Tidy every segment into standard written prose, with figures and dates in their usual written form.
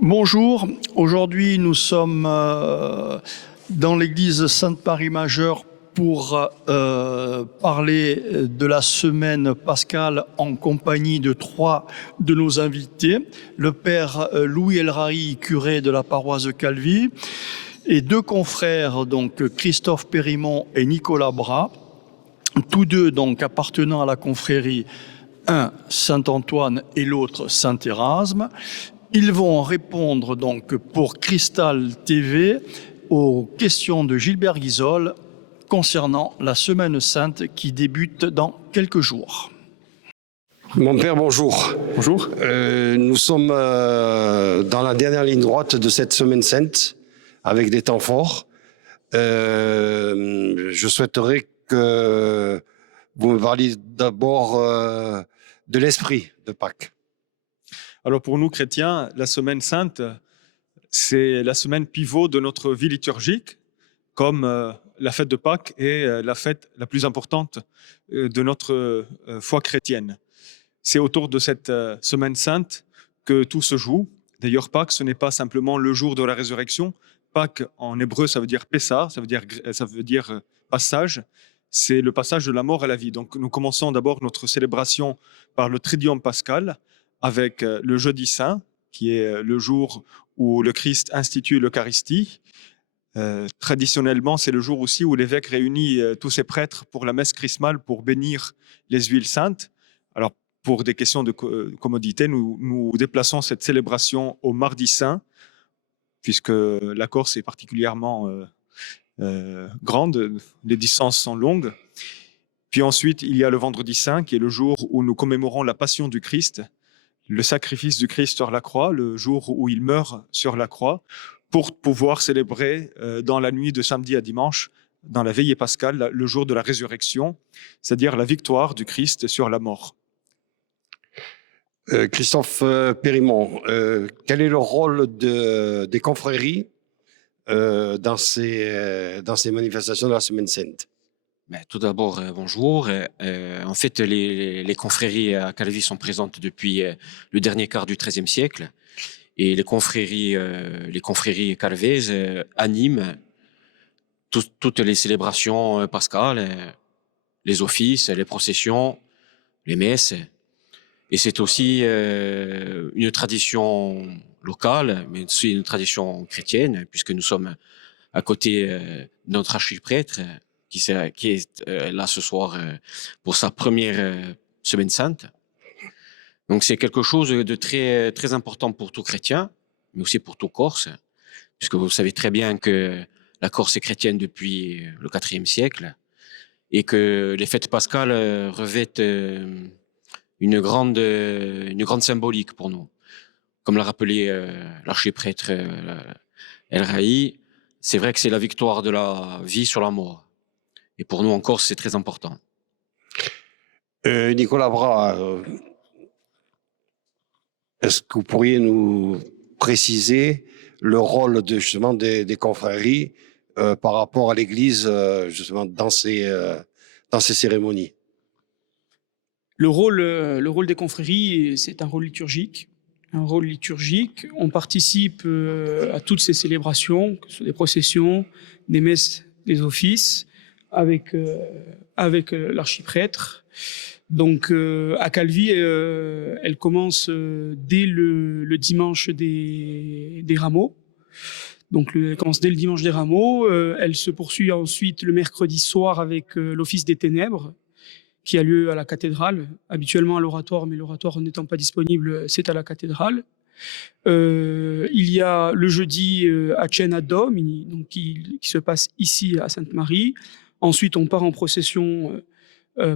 Bonjour, aujourd'hui nous sommes dans l'église Sainte-Marie-Majeure pour parler de la semaine pascale en compagnie de trois de nos invités. Le père Louis Elrahi, curé de la paroisse de Calvi, et deux confrères, donc Christophe Périmont et Nicolas Bras, tous deux donc appartenant à la confrérie, un Saint-Antoine et l'autre Saint-Érasme. Ils vont répondre donc pour Cristal TV aux questions de Gilbert Guizol concernant la Semaine Sainte qui débute dans quelques jours. Mon père, bonjour. Bonjour. Nous sommes dans la dernière ligne droite de cette Semaine Sainte avec des temps forts. Je souhaiterais que vous me parliez d'abord de l'esprit de Pâques. Alors pour nous chrétiens, la Semaine Sainte, c'est la semaine pivot de notre vie liturgique, comme la fête de Pâques est la fête la plus importante de notre foi chrétienne. C'est autour de cette Semaine Sainte que tout se joue. D'ailleurs, Pâques, ce n'est pas simplement le jour de la résurrection. Pâques, en hébreu, ça veut dire Pessah, ça veut dire passage. C'est le passage de la mort à la vie. Donc, nous commençons d'abord notre célébration par le Triduum pascal, avec le Jeudi Saint, qui est le jour où le Christ institue l'Eucharistie. Traditionnellement, c'est le jour aussi où l'évêque réunit tous ses prêtres pour la messe chrismale pour bénir les huiles saintes. Alors, pour des questions de commodité, nous déplaçons cette célébration au Mardi Saint, puisque la Corse est particulièrement grande, les distances sont longues. Puis ensuite, il y a le Vendredi Saint, qui est le jour où nous commémorons la passion du Christ, le sacrifice du Christ sur la croix, le jour où il meurt sur la croix, pour pouvoir célébrer dans la nuit de samedi à dimanche, dans la veillée pascale, le jour de la résurrection, c'est-à-dire la victoire du Christ sur la mort. Christophe Périmont, quel est le rôle des confréries dans ces manifestations de la Semaine Sainte? Tout d'abord, bonjour. En fait, les confréries à Calvi sont présentes depuis le dernier quart du XIIIe siècle. Et les confréries calvaises animent toutes les célébrations pascales, les offices, les processions, les messes. Et c'est aussi une tradition locale, mais aussi une tradition chrétienne, puisque nous sommes à côté de notre archiprêtre, qui est là ce soir pour sa première Semaine Sainte. Donc c'est quelque chose de très, très important pour tout chrétien, mais aussi pour tout Corse, puisque vous savez très bien que la Corse est chrétienne depuis le IVe siècle et que les fêtes pascales revêtent une grande symbolique pour nous. Comme l'a rappelé l'archiprêtre Elrahi, c'est vrai que c'est la victoire de la vie sur la mort. Et pour nous, en Corse, c'est très important. Nicolas Bras, est-ce que vous pourriez nous préciser le rôle justement des confréries par rapport à l'Église justement dans ces cérémonies? Le rôle des confréries, c'est un rôle liturgique. On participe à toutes ces célébrations, que ce soit des processions, des messes, des offices, avec l'archiprêtre. Donc à Calvi, elle commence dès le dimanche des Rameaux. Donc elle commence dès le dimanche des Rameaux. Elle se poursuit ensuite le mercredi soir avec l'office des ténèbres, qui a lieu à la cathédrale, habituellement à l'oratoire, mais l'oratoire n'étant pas disponible, c'est à la cathédrale. Il y a le jeudi à Cena Domini, donc qui se passe ici à Sainte-Marie. Ensuite, on part en procession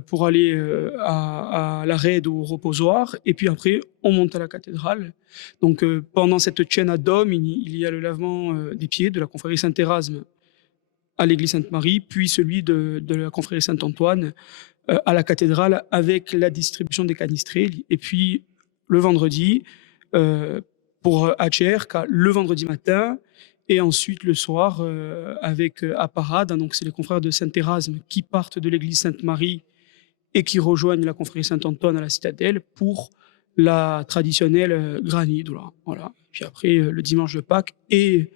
pour aller à la Rède ou au reposoir, et puis après, on monte à la cathédrale. Donc pendant cette Cena Domini, il y a le lavement des pieds de la confrérie Saint-Érasme à l'église Sainte-Marie, puis celui de la confrérie Saint-Antoine à la cathédrale avec la distribution des canistrés. Et puis le vendredi, pour HRK, le vendredi matin, et ensuite le soir avec à Parade. Donc c'est les confrères de Saint-Érasme qui partent de l'église Sainte-Marie et qui rejoignent la confrérie Saint-Antoine à la citadelle pour la traditionnelle granit. Voilà. Puis après, le dimanche de Pâques et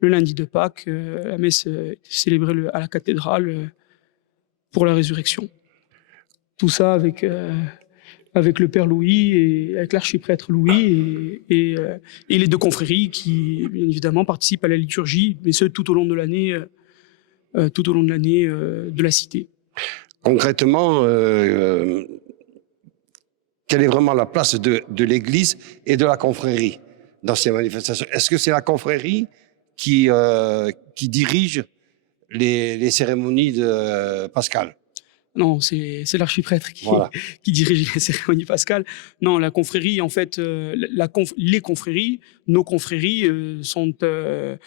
le lundi de Pâques, la messe est célébrée à la cathédrale pour la résurrection. Tout ça avec le Père Louis et avec l'archiprêtre Louis et les deux confréries qui, bien évidemment, participent à la liturgie, mais ce tout au long de l'année, de la cité. Concrètement, quelle est vraiment la place de l'Église et de la confrérie dans ces manifestations? Est-ce que c'est la confrérie qui dirige les cérémonies de Pascal? Non, c'est l'archiprêtre Voilà. qui dirige les cérémonies pascales. Non, la confrérie, en fait, les confréries, nos confréries sont un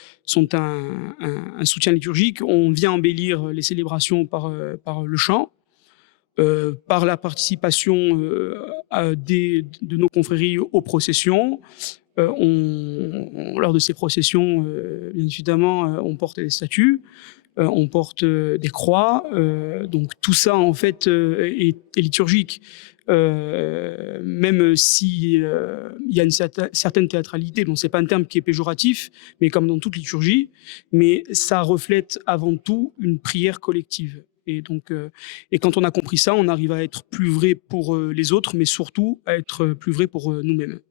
soutien liturgique. On vient embellir les célébrations par le chant, par la participation de nos confréries aux processions. Lors de ces processions, bien évidemment, on porte des statues. On porte des croix, donc tout ça en fait est liturgique. Même si il y a une certaine théâtralité, donc c'est pas un terme qui est péjoratif, mais comme dans toute liturgie, mais ça reflète avant tout une prière collective. Et donc, et quand on a compris ça, on arrive à être plus vrai pour les autres, mais surtout à être plus vrai pour nous-mêmes.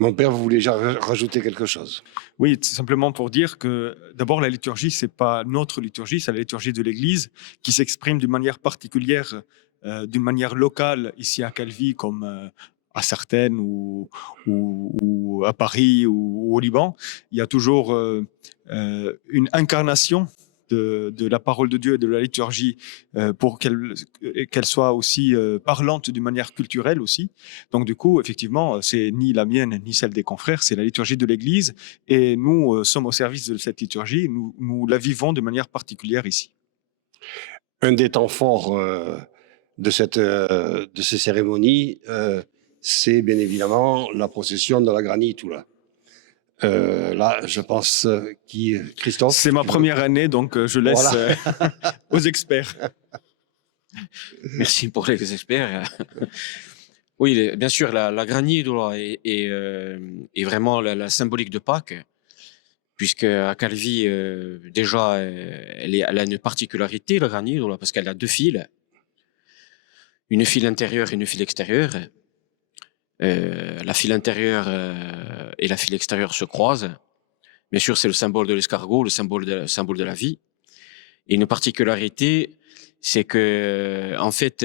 Mon père, vous voulez déjà rajouter quelque chose? Oui, simplement pour dire que d'abord la liturgie, c'est pas notre liturgie, c'est la liturgie de l'Église qui s'exprime d'une manière particulière, d'une manière locale ici à Calvi, comme à Sartène ou à Paris ou au Liban. Il y a toujours une incarnation de la parole de Dieu et de la liturgie pour qu'elle soit aussi parlante d'une manière culturelle aussi. Donc du coup, effectivement, c'est ni la mienne ni celle des confrères, c'est la liturgie de l'Église et nous sommes au service de cette liturgie, nous la vivons de manière particulière ici. Un des temps forts de ces cérémonies, c'est bien évidemment la procession de la granit, tout là. Là, je pense Christophe. C'est ma première année, donc je laisse Voilà. aux experts. Merci pour les experts. Oui, bien sûr, la granit est vraiment la symbolique de Pâques, puisque à Calvi, déjà, elle a une particularité, la granit, parce qu'elle a deux files, une file intérieure et une file extérieure. La file intérieure et la file extérieure se croisent. Bien sûr, c'est le symbole de l'escargot, le symbole de la vie. Et une particularité, c'est que, en fait,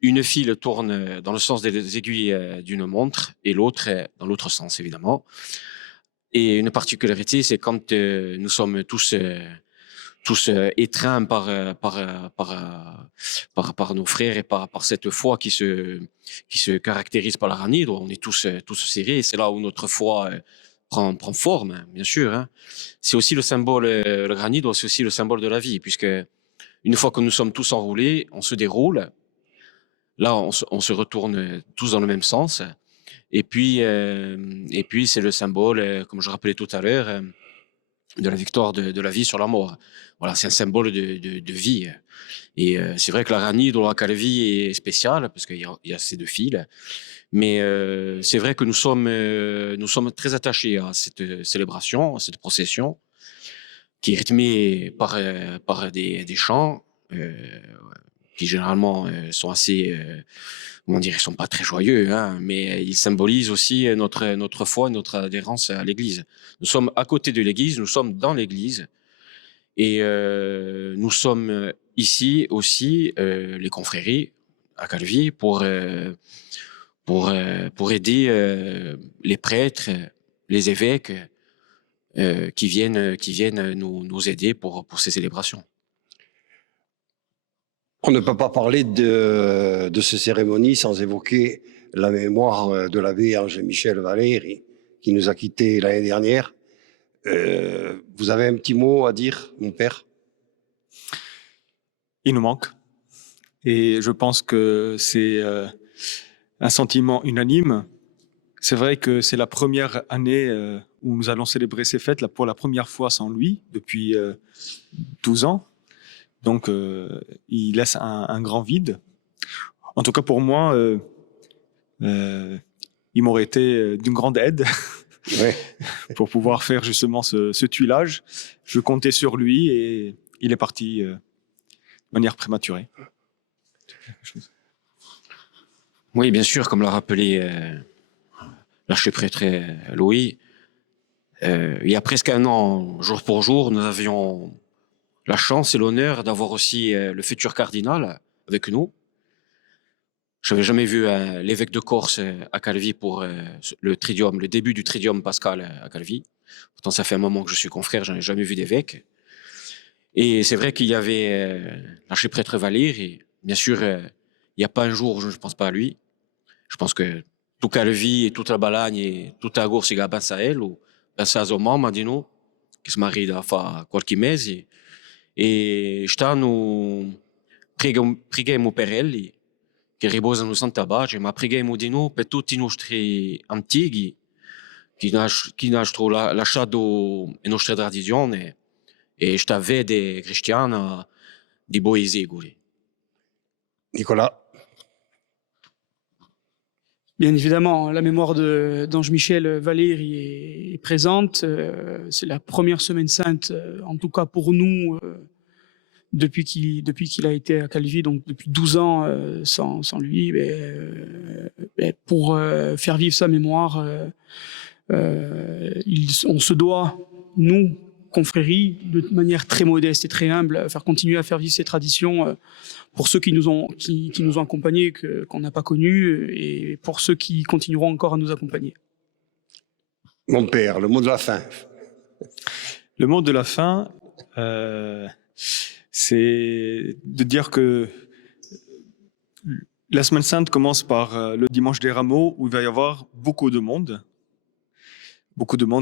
une file tourne dans le sens des aiguilles d'une montre et l'autre dans l'autre sens, évidemment. Et une particularité, c'est quand nous sommes tous étreints par nos frères et par cette foi qui se caractérise par la granit. On est tous serrés. C'est là où notre foi prend forme, hein, bien sûr. Hein. C'est aussi le symbole, le granit, c'est aussi le symbole de la vie, puisque une fois que nous sommes tous enroulés, on se déroule. Là, on se retourne tous dans le même sens. Et puis c'est le symbole, comme je rappelais tout à l'heure, de la victoire de la vie sur la mort. Voilà, c'est un symbole de vie. Et c'est vrai que la granit dans la Calvi est spéciale parce qu'il y a ces deux files. Mais c'est vrai que nous sommes très attachés à cette célébration, à cette procession, qui est rythmée par des chants qui généralement sont assez, comment dire, ils sont pas très joyeux, hein, mais ils symbolisent aussi notre foi, notre adhérence à l'Église. Nous sommes à côté de l'Église, nous sommes dans l'Église, et nous sommes ici aussi les confréries à Calvi pour aider les prêtres, les évêques qui viennent nous aider pour ces célébrations. On ne peut pas parler de ces cérémonies sans évoquer la mémoire de l'abbé Ange-Michel Valéry, qui nous a quittés l'année dernière. Vous avez un petit mot à dire, mon père? Il nous manque. Et je pense que c'est un sentiment unanime. C'est vrai que c'est la première année où nous allons célébrer ces fêtes pour la première fois sans lui, depuis 12 ans. Donc, il laisse un grand vide. En tout cas, pour moi, il m'aurait été d'une grande aide Ouais. pour pouvoir faire justement ce tuilage. Je comptais sur lui et il est parti de manière prématurée. Oui, bien sûr, comme l'a rappelé l'archiprêtre Louis, il y a presque un an, jour pour jour, nous avions la chance et l'honneur d'avoir aussi le futur cardinal avec nous. Je n'avais jamais vu l'évêque de Corse à Calvi pour le tridium, le début du tridium pascal à Calvi. Pourtant, ça fait un moment que je suis confrère, j'en ai jamais vu d'évêque. Et c'est vrai qu'il y avait l'archiprêtre Valire, et bien sûr, il n'y a pas un jour où je ne pense pas à lui. Je pense que tout Calvi e tutta la Balagna e tutta la Corsica pensa a ele, ou pensa a sua mamma di noi, che si marita fa qualche mese, e stanno preghiamo per ele, che riposano in santa pace, ma preghiamo di noi per tutti i nostri antichi, che hanno lasciato le nostre tradizioni e sta fede cristiana di buoni secoli. Nicolas. Bien évidemment, la mémoire d'Ange Michel Valère est présente. C'est la première semaine sainte, en tout cas pour nous, depuis qu'il a été à Calvi, donc depuis 12 ans sans lui, pour faire vivre sa mémoire, on se doit, nous, confrérie, de manière très modeste et très humble, faire continuer à faire vivre ces traditions pour ceux qui nous ont accompagnés, qu'on n'a pas connus, et pour ceux qui continueront encore à nous accompagner. Mon père, le mot de la fin. Le mot de la fin, c'est de dire que la Semaine Sainte commence par le dimanche des Rameaux, où il va y avoir beaucoup de monde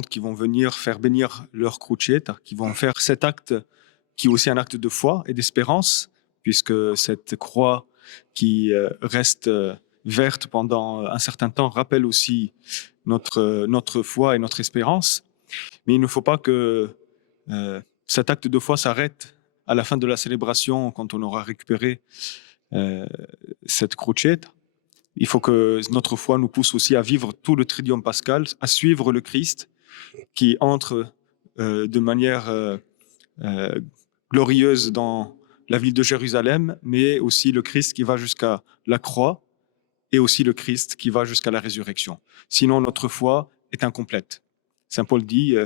qui vont venir faire bénir leur crocietta, qui vont faire cet acte qui est aussi un acte de foi et d'espérance, puisque cette croix qui reste verte pendant un certain temps rappelle aussi notre foi et notre espérance. Mais il ne faut pas que cet acte de foi s'arrête à la fin de la célébration, quand on aura récupéré cette crocietta. Il faut que notre foi nous pousse aussi à vivre tout le Tridium pascal, à suivre le Christ qui entre de manière glorieuse dans la ville de Jérusalem, mais aussi le Christ qui va jusqu'à la croix et aussi le Christ qui va jusqu'à la résurrection. Sinon, notre foi est incomplète. Saint Paul dit,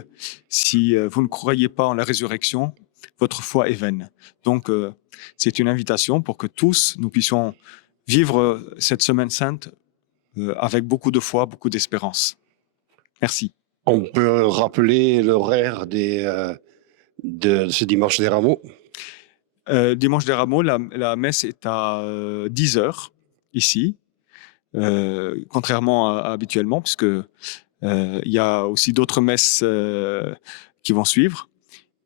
si vous ne croyez pas en la résurrection, votre foi est vaine. Donc, c'est une invitation pour que tous, nous puissions vivre cette semaine sainte avec beaucoup de foi, beaucoup d'espérance. Merci. On peut rappeler l'horaire de ce dimanche des Rameaux. Dimanche des Rameaux, la messe est à 10h ici, contrairement à habituellement, puisque il y a aussi d'autres messes qui vont suivre.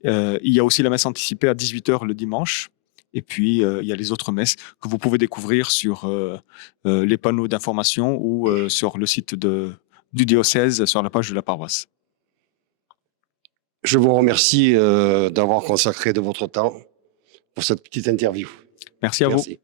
Il y a aussi la messe anticipée à 18h le dimanche. Et puis, il y a les autres messes que vous pouvez découvrir sur les panneaux d'information ou sur le site du diocèse, sur la page de la paroisse. Je vous remercie d'avoir consacré de votre temps pour cette petite interview. Merci à vous. Merci.